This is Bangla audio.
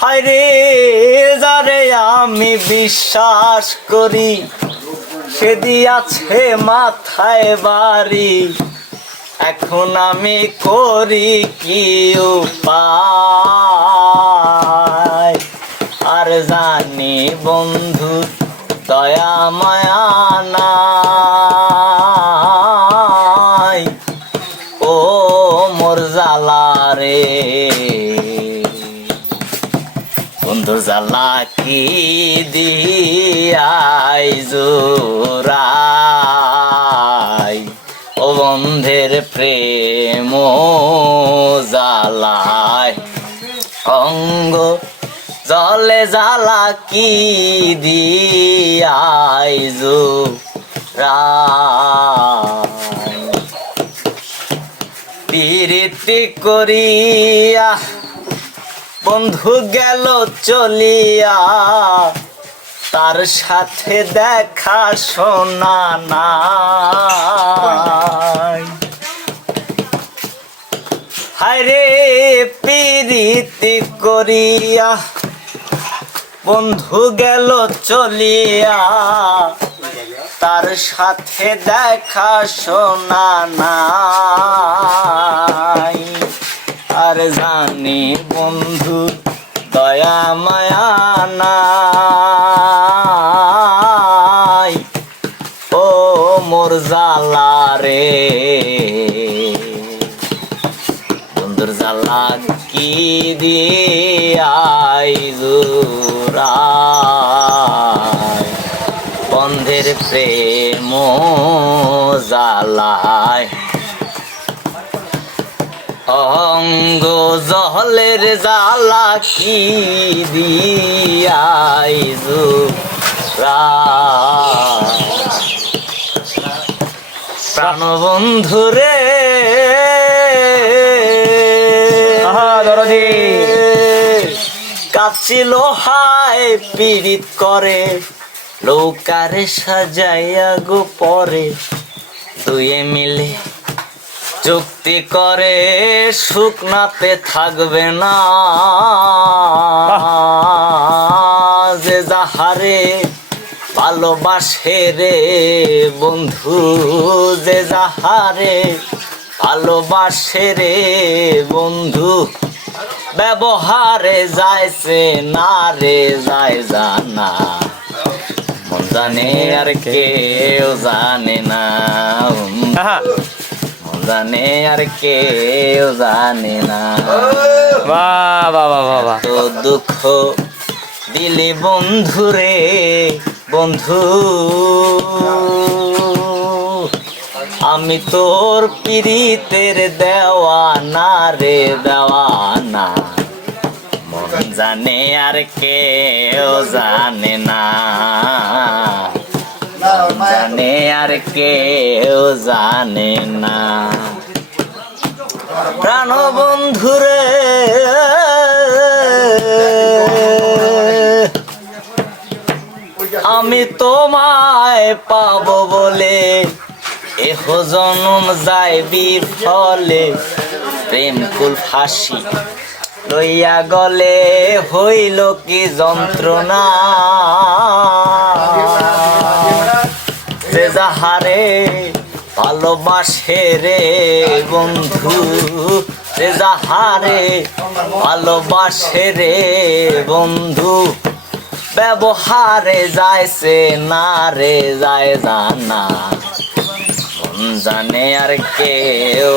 হায়রে যারে আমি বিশ্বাস করি সে দিয়াছে মাথায় বাড়ি, এখন আমি করি কি উপায়। আর জানি বন্ধু দয়া মায়া নাই, ও মোর জ্বালা রে বন্ধুর জ্বালা কি দিয়াই জোরাই, ও বন্ধের প্রেম জ্বালায় অঙ্গ জলে জ্বালা কি দিয়াই জোরাই। প্রীতি করিয়া বন্ধু গেল চলিয়া, তার সাথে দেখা শোনা নাই। হায়রে প্রীতি করিয়া বন্ধু গেল চলিয়া, তার সাথে দেখা শোনা নাই। আর জানি বন্ধু দয়া মায়া নাই, ও মোর জ্বালা রে বন্ধুর জ্বালা কি দিয়াই জোরাই, বন্ধের প্রেম জ্বালায় অঙ্গ জলের জ্বালা কি দিয়াই জোরাই। প্রাণ বন্ধু রে কাচি লোহায় পীড়িত করে, লৌকারে সাজাইয়া গো পরে দুয়ে মিলে চুক্তি করে শুকনাতে থাকবে না। যে যাহারে ভালোবাসে রে বন্ধু, যে যাহারে ভালোবাসে রে বন্ধু, ব্যবহারে যাইছে না রে যায় জানা, মন জানে আর কেউ জানে না, জানে আর কেউ জানে না। তো দুঃখ দিলি বন্ধু রে বন্ধু, আমি তোর পীড়িতের দেওয়ানা রে দেওয়ানা, মন জানে আর কেউ জানে না, জানে আর কেউ জানে না। প্রাণ বন্ধুরে আমি তোমায় পাবো বলে এহ জনম যাইবি ফলে, প্রেম কুল ফাঁসি লইয়া গলে হইল কি যন্ত্রণা। যে যাহারে ভালোবাসে রে বন্ধু, যে যাহারে ভালোবাসে রে বন্ধু, ব্যবহারে যাইছে না রে যায় জানা, জানে আর কেউ